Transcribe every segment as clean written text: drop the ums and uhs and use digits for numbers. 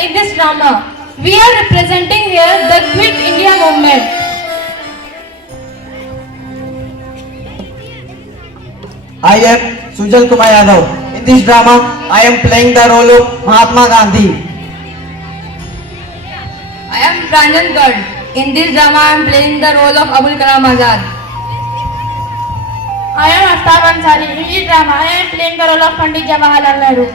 in this drama. We are representing here the Quit India movement. I am Sujal Kumar Yadav. In this drama, I am playing the role of Mahatma Gandhi. I am Pranjan Garg. In this drama, I am playing the role of Abul Kalam Azad. I am Aftab Ansari. In this drama, I am playing the role of Pandit Jawaharlal Nehru.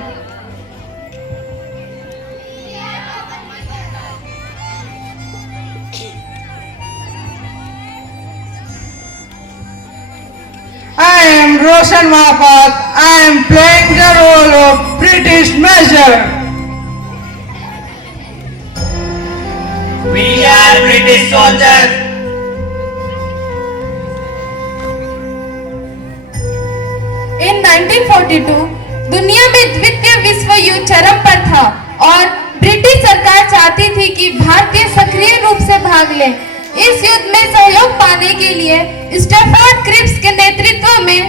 I am Roshan Mahapad. I am playing the role of British Major. We are British soldiers. In 1942 दुनिया में द्वितीय विश्व युद्ध चरम पर था और British सरकार चाहती थी कि भारतीय सक्रिय रूप से भाग लें। इस युद्ध में सहयोग पाने के लिए स्टैफोर्ड क्रिप्स के नेतृत्व में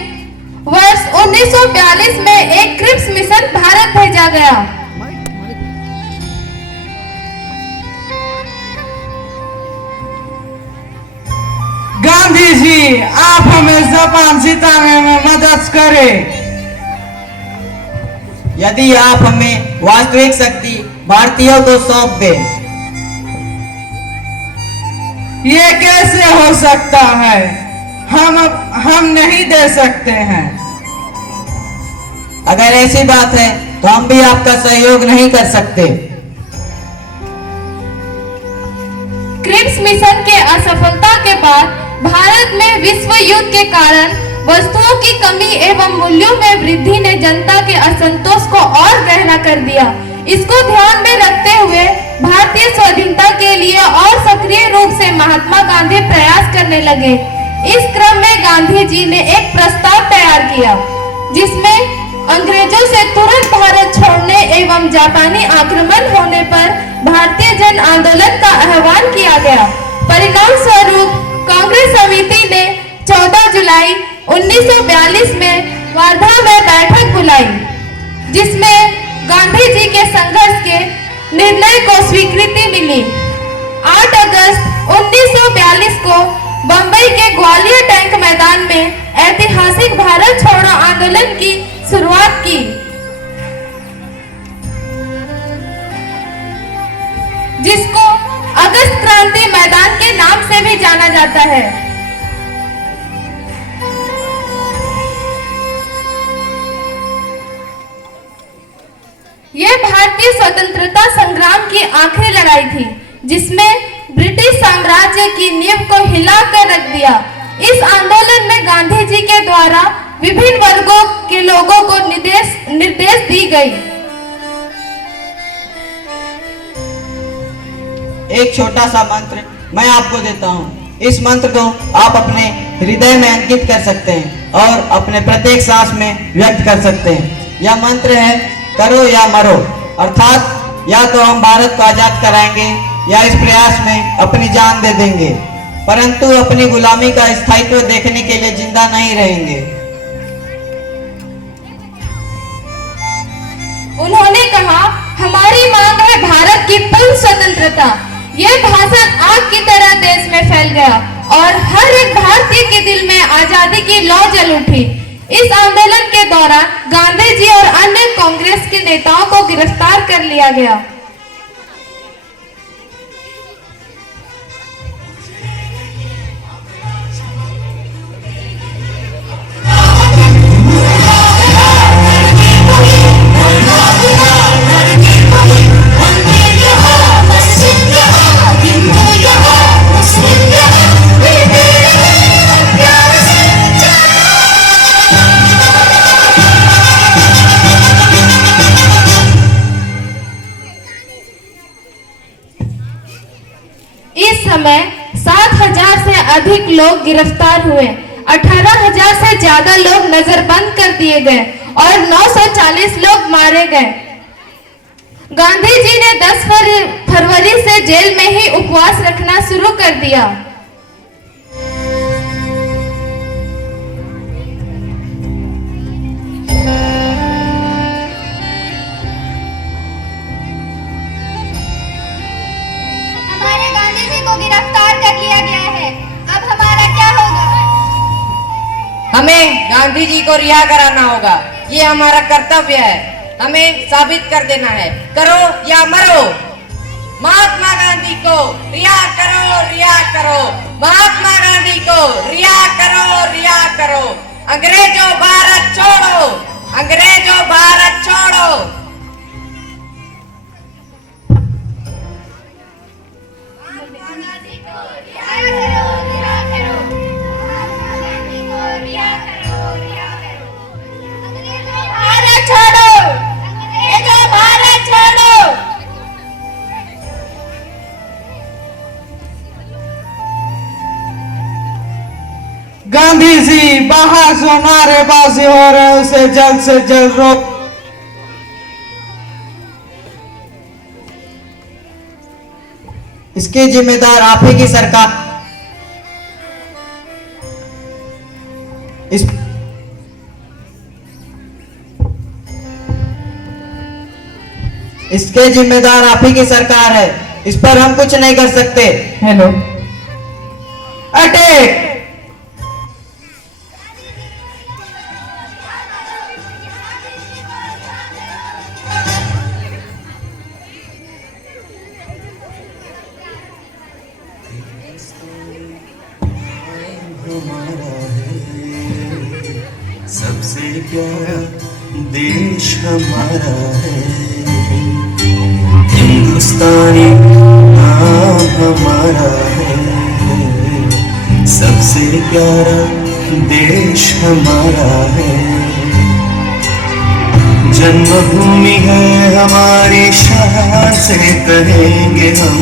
वर्ष 1942 में एक क्रिप्स मिशन भारत भेजा गया। गांधी जी, आप हमें जापान जीतने में मदद करें। यदि आप हमें वास्तविक शक्ति भारतीयों को सौंप दें। ये कैसे हो सकता है? हम नहीं दे सकते हैं। अगर ऐसी बात है तो हम भी आपका सहयोग नहीं कर सकते। क्रिप्स मिशन के असफलता के बाद भारत में विश्व युद्ध के कारण वस्तुओं की कमी एवं मूल्यों में वृद्धि ने जनता के असंतोष को और गहरा कर दिया। इसको ध्यान में रखते हुए भारतीय स्वाधीनता के लिए और सक्रिय रूप से महात्मा गांधी प्रयास करने लगे। इस क्रम में गांधी जी ने एक प्रस्ताव तैयार किया जिसमें अंग्रेजों से तुरंत भारत छोड़ने एवं जापानी आक्रमण होने पर भारतीय जन आंदोलन का आह्वान किया गया। परिणाम स्वरूप कांग्रेस समिति ने 14 जुलाई 1942 में वर्धा में बैठक बुलाई जिसमें गांधी जी के संघर्ष के निर्णय को स्वीकृति मिली। 8 अगस्त 1942 को बंबई के ग्वालियर टैंक मैदान में ऐतिहासिक भारत छोड़ो आंदोलन की शुरुआत की जिसको अगस्त क्रांति मैदान के नाम से भी जाना जाता है। यह भारतीय स्वतंत्रता संग्राम की आखिरी लड़ाई थी जिसमें ब्रिटिश साम्राज्य की नींव को हिलाकर रख दिया। इस आंदोलन में गांधी जी के द्वारा विभिन्न वर्गों के लोगों को निर्देश दी गई। एक छोटा सा मंत्र मैं आपको देता हूँ। इस मंत्र को आप अपने हृदय में अंकित कर सकते हैं और अपने प्रत्येक सांस में व्यक्त कर सकते हैं। यह मंत्र है करो या मरो, अर्थात या तो हम भारत को आजाद कराएंगे या इस प्रयास में अपनी जान दे देंगे, परंतु अपनी गुलामी का स्थायित्व देखने के लिए जिंदा नहीं रहेंगे। उन्होंने कहा हमारी मांग है भारत की पूर्ण स्वतंत्रता। यह भाषण आग की तरह देश में फैल गया और हर एक भारतीय के दिल में आजादी की लौ जल उठी। इस आंदोलन के दौरान गांधी जी और अन्य कांग्रेस के नेताओं को गिरफ्तार कर लिया गया। इस समय 7,000 से अधिक लोग गिरफ्तार हुए, 18,000 से ज्यादा लोग नजरबंद कर दिए गए और 940 लोग मारे गए। गांधी जी ने 10 फरवरी से जेल में ही उपवास रखना शुरू कर दिया। गिरफ्तार कर लिया गया है। अब हमारा क्या होगा? हमें गांधी जी को रिहा कराना होगा, ये हमारा कर्तव्य है। हमें साबित कर देना है, करो या मरो। महात्मा गांधी को रिहा करो, रिहा करो। महात्मा गांधी को रिहा करो, रिहा करो। अंग्रेजों भारत छोड़ो, अंग्रेजों भारत छोड़ो। भारत छोड़ो, अंग्रेजों भारत छोड़ो। गांधी जी बाहर जो नारेबाजी हो रहे हैं उसे जल्द से जल्द रोक। इसके जिम्मेदार आप ही की सरकार। इसके जिम्मेदार आप ही की सरकार है, इस पर हम कुछ नहीं कर सकते। Hello, attack. सबसे प्यारा देश हमारा है, हिंदुस्तानी नाम हमारा है। सबसे प्यारा देश हमारा है, जन्मभूमि है हमारी, शान से कहेंगे हम।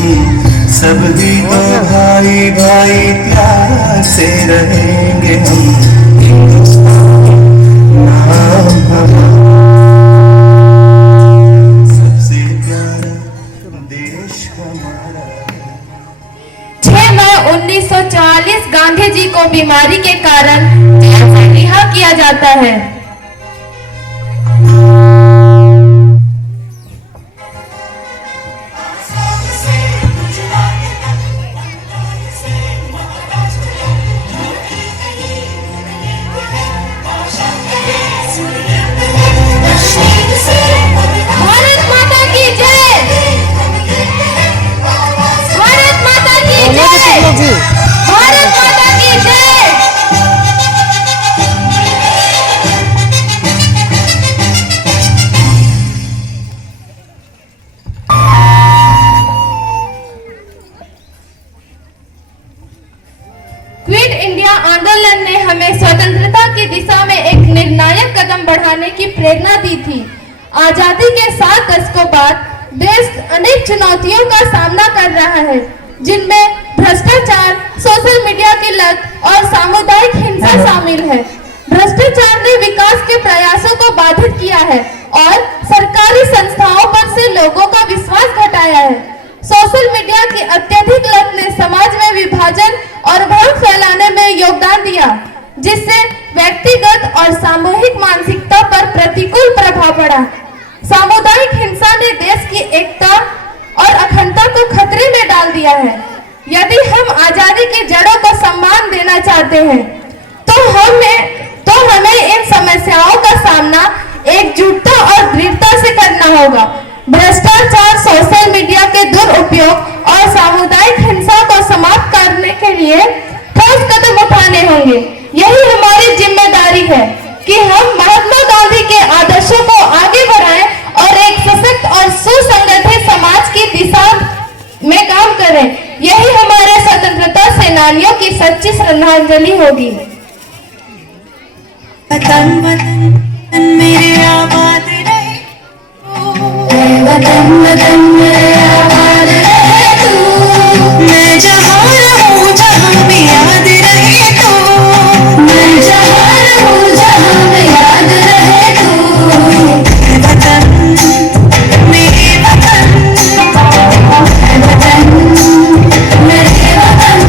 सभी तो भाई भाई प्यार से रहेंगे हम। हिंदुस्तानी नाम हमारा, सबसे प्यारा देश हमारा। 6 मई 1940 गांधी जी को बीमारी के कारण जेल से रिहा किया जाता है। भारत माता की जय, भारत माता की जय, भारत माता की जय। क्विट इंडिया आंदोलन ने हमें स्वतंत्रता की दिशा में एक निर्णायक कदम बढ़ाने की प्रेरणा दी थी। आजादी के 7 दशकों बाद देश अनेक चुनौतियों का सामना कर रहा है, जिनमें भ्रष्टाचार, सोशल मीडिया की लत और सामुदायिक हिंसा शामिल है। भ्रष्टाचार ने विकास के प्रयासों को बाधित किया है और सरकारी संस्थाओं पर से लोगों का विश्वास घटाया है। सोशल मीडिया की अत्यधिक लत ने समाज में विभाजन और भ्रम फैलाने में योगदान दिया, जिससे व्यक्तिगत और सामूहिक मानसिकता पर प्रतिकूल प्रभाव पड़ा। सामुदायिक हिंसा ने देश की एकता और अखंडता को खतरे में डाल दिया है। यदि हम आजादी की जड़ों को सम्मान देना चाहते हैं, तो हमें इन समस्याओं का सामना एकजुटता और दृढ़ता से करना होगा। भ्रष्टाचार, सोशल मीडिया के दुरुपयोग और सामुदायिक हिंसा को समाप्त करने के लिए ठोस कदम उठाने होंगे। यही हमारी जिम्मेदारी है कि हम महात्मा गांधी के आदर्शों को आगे बढ़ाएं और एक सशक्त और सुसंगठित समाज की दिशा में काम करें। यही हमारे स्वतंत्रता सेनानियों की सच्ची श्रद्धांजलि होगी। वतन वतन मेरे आबाद रहे, वतन वतन मेरे आबाद रहे तू। मैं जहाँ रहूँ जहाँ भी याद रहे तू। मैं जहाँ रहूँ जहाँ भी याद रहे तू। वतन मेरे वतन, वतन मेरे वतन।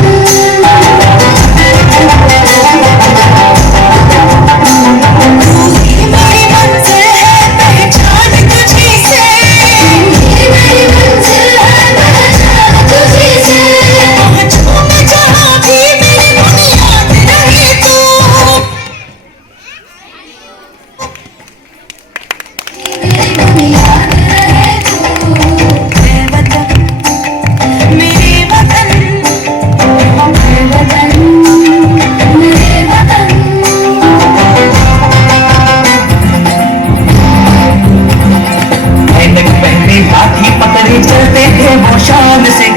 शान से